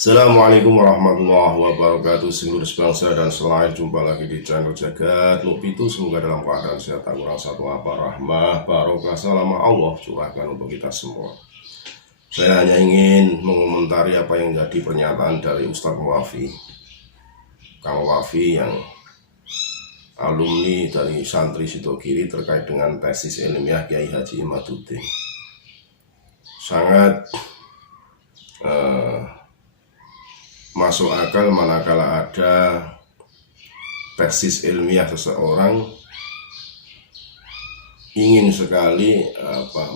Assalamualaikum warahmatullahi wabarakatuh. Seluruh bangsa dan selain, jumpa lagi di channel Jagat Nupitu. Semoga dalam keadaan sehat, tak kurang satu apa, rahmah barokah selama Allah curahkan untuk kita semua. Saya hanya ingin mengomentari apa yang jadi pernyataan dari Ustadz Wafi, Kang Wafi, yang alumni dari santri Sidogiri terkait dengan tesis ilmiah Kiai Haji Imaduddin. Sangat masuk akal manakala ada tesis ilmiah seseorang ingin sekali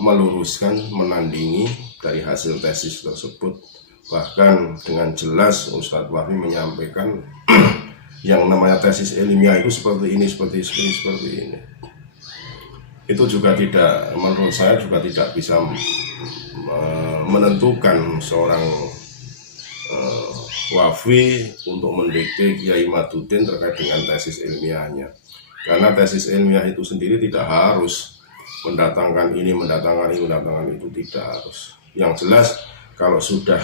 meluruskan, menandingi dari hasil tesis tersebut. Bahkan dengan jelas Ustadz Wafi menyampaikan yang namanya tesis ilmiah itu seperti ini, seperti ini. Itu juga tidak, menurut saya juga tidak bisa menentukan seorang Wafi untuk mendikte Kiai Imaduddin terkait dengan tesis ilmiahnya. Karena tesis ilmiah itu sendiri tidak harus mendatangkan ini, mendatangkan itu, tidak harus. Yang jelas kalau sudah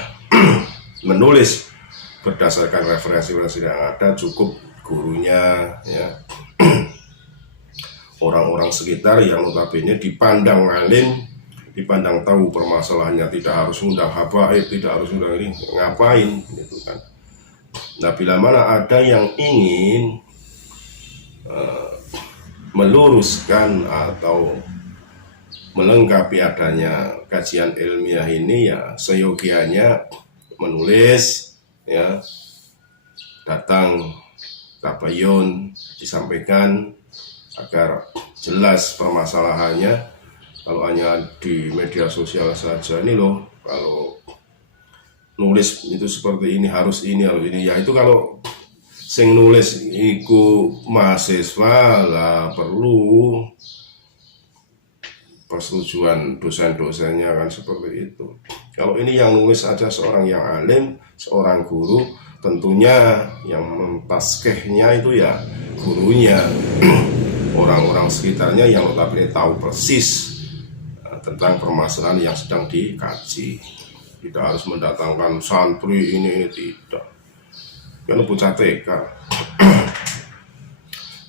menulis berdasarkan referensi yang ada, cukup gurunya, ya, orang-orang sekitar yang notabene dipandang alim, dipandang tahu permasalahannya, tidak harus undang habaib, tidak harus undang ini, ngapain gitu kan. Nah, bila mana ada yang ingin meluruskan atau melengkapi adanya kajian ilmiah ini, ya seyogianya menulis, ya, datang tabayun, disampaikan agar jelas permasalahannya. Kalau hanya di media sosial saja, ini loh, kalau nulis itu seperti ini, harus ini, ya itu kalau sing nulis iku mahasiswa lah, perlu persetujuan dosen-dosennya kan, seperti itu. Kalau ini yang nulis aja seorang yang alim, seorang guru, tentunya yang mentaskehnya itu ya gurunya, orang-orang sekitarnya yang notabene tahu persis tentang permasalahan yang sedang dikaji. Tidak harus mendatangkan santri ini tidak. Kan bocah TK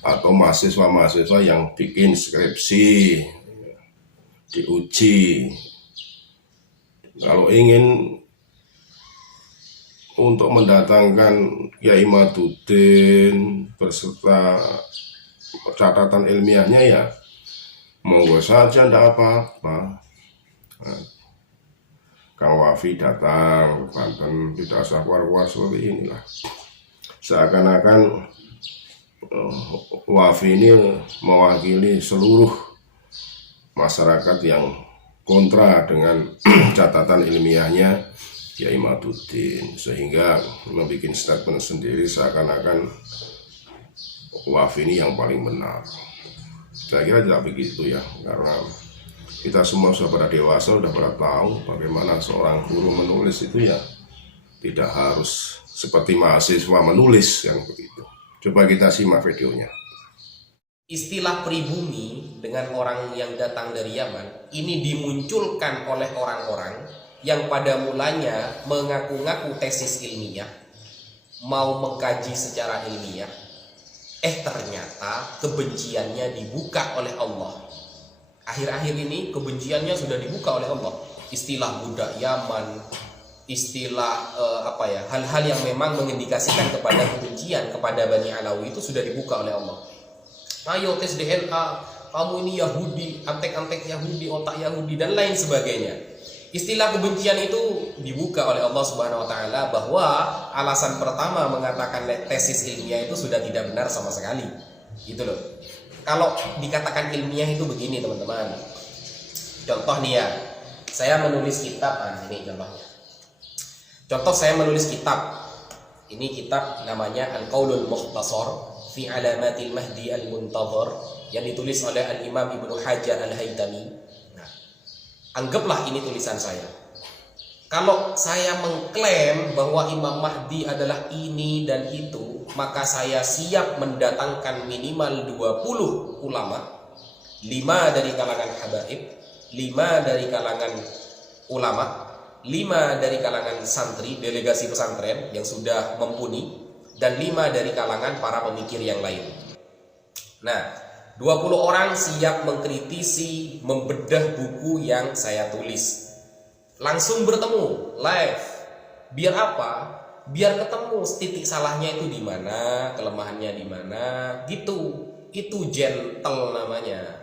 atau mahasiswa-mahasiswa yang bikin skripsi, diuji. Kalau ingin untuk mendatangkan Kiai Imaduddin beserta catatan ilmiahnya, ya monggo saja, tidak apa-apa. Kang Wafi datang ke Banten, tidak usah keluar-keluar seperti inilah. Seakan-akan Wafi ini mewakili seluruh masyarakat yang kontra dengan catatan ilmiahnya Kiai Imaduddin, sehingga membuat statement sendiri seakan-akan Wafi ini yang paling benar. Saya kira tidak begitu, ya, karena kita semua sudah pada dewasa, sudah pada tahu bagaimana seorang guru menulis itu, ya tidak harus seperti mahasiswa menulis yang begitu. Coba kita simak videonya. Istilah pribumi dengan orang yang datang dari Yaman ini dimunculkan oleh orang-orang yang pada mulanya mengaku-ngaku tesis ilmiah, mau mengkaji secara ilmiah, ternyata kebenciannya dibuka oleh Allah. Akhir-akhir ini kebenciannya sudah dibuka oleh Allah. Istilah budak Yaman, istilah hal-hal yang memang mengindikasikan kepada kebencian kepada Bani Alawi itu sudah dibuka oleh Allah. Ayo tes DNA, kamu ini Yahudi, antek-antek Yahudi, otak Yahudi, dan lain sebagainya. Istilah kebencian itu dibuka oleh Allah Subhanahu wa Ta'ala, bahwa alasan pertama mengatakan tesis ilmiah itu sudah tidak benar sama sekali. Gitu loh. Kalau dikatakan ilmiah itu begini, teman-teman. Contoh nih, ya, saya menulis kitab, ini contohnya. Contoh saya menulis kitab. Ini kitab namanya Al-Qaulul Mukhtasar fi Alamatil Mahdi Al-Muntadhar, yang ditulis oleh Al-Imam Ibnu Hajar Al-Haytami. Anggaplah ini tulisan saya. Kalau saya mengklaim bahwa Imam Mahdi adalah ini dan itu, maka saya siap mendatangkan minimal 20 ulama, 5 dari kalangan habaib, 5 dari kalangan ulama, 5 dari kalangan santri, delegasi pesantren yang sudah mumpuni, dan 5 dari kalangan para pemikir yang lain. Nah, 20 orang siap mengkritisi, membedah buku yang saya tulis. Langsung bertemu, live. Biar apa? Biar ketemu titik salahnya itu di mana, kelemahannya di mana, gitu. Itu gentle namanya.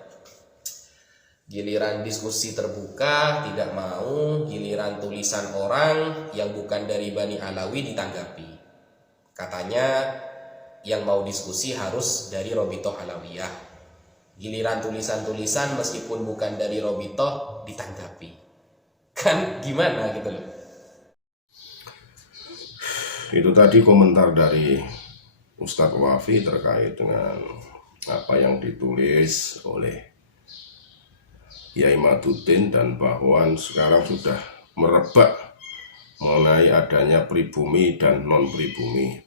Giliran diskusi terbuka tidak mau, giliran tulisan orang yang bukan dari Bani Alawi ditanggapi. Katanya yang mau diskusi harus dari Robitoh Alawiyah. Giliran tulisan-tulisan meskipun bukan dari Robitoh ditanggapi. Kan gimana gitu loh. Itu tadi komentar dari Ustadz Wafi terkait dengan apa yang ditulis oleh Yai Maduddin dan Bahwan sekarang sudah merebak mengenai adanya pribumi dan non pribumi.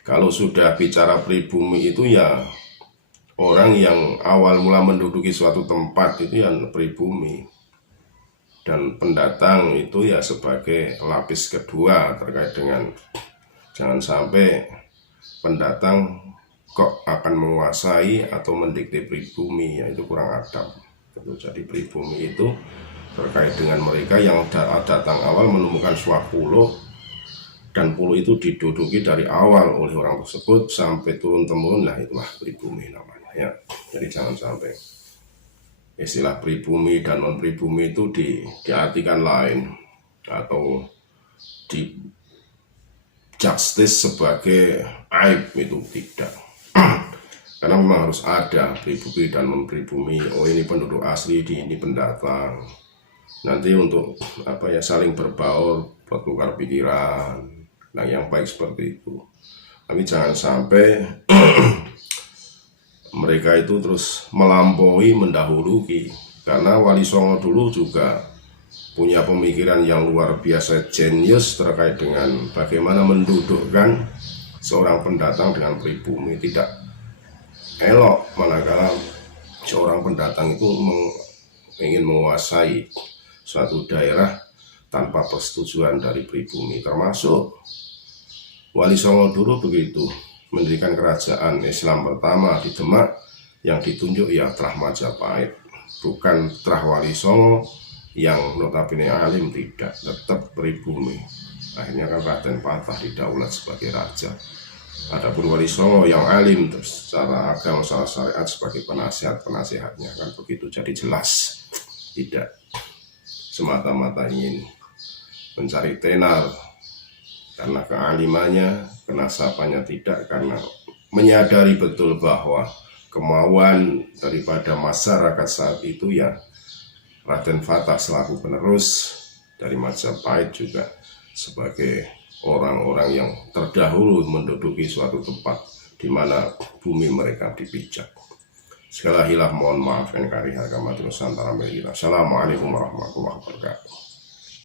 Kalau sudah bicara pribumi itu ya orang yang awal mula menduduki suatu tempat itu yang pribumi, dan pendatang itu ya sebagai lapis kedua terkait dengan jangan sampai pendatang kok akan menguasai atau mendikte pribumi, ya itu kurang adab. Jadi pribumi itu terkait dengan mereka yang datang awal menemukan sebuah pulau, dan pulau itu diduduki dari awal oleh orang tersebut sampai turun-temurun. Nah itulah pribumi namanya ya. Jadi jangan sampai istilah pribumi dan non pribumi itu diartikan lain atau di justice sebagai aib, itu tidak. Karena memang harus ada pribumi dan non pribumi. Oh ini penduduk asli, ini pendatang. Nanti untuk apa ya, saling berbaur, bertukar pikiran. Nah yang baik seperti itu. Tapi jangan sampai mereka itu terus melampaui, mendahului. Karena Wali Songo dulu juga punya pemikiran yang luar biasa jenius terkait dengan bagaimana mendudukkan seorang pendatang dengan pribumi. Tidak elok manakala seorang pendatang itu ingin menguasai suatu daerah tanpa persetujuan dari pribumi. Termasuk Wali Songo dulu begitu mendirikan kerajaan Islam pertama di Demak, yang ditunjuk ya Trah Majapahit, bukan Trah Wali Songo yang notabene alim, tidak, tetap pribumi. Akhirnya kan Raden Patah didaulat sebagai raja. Adapun Wali Songo yang alim secara agama, secara syariat sebagai penasihatnya, kan begitu. Jadi jelas tidak semata-mata ingin mencari tenar karena kealimannya, kenasabannya, tidak, karena menyadari betul bahwa kemauan daripada masyarakat saat itu ya Raden Fatah selaku penerus dari Majapahit juga sebagai orang-orang yang terdahulu menduduki suatu tempat di mana bumi mereka dipijak. Sekali lagi mohon maaf NKRI Harga Mati Nusantara Media. Assalamualaikum warahmatullahi wabarakatuh.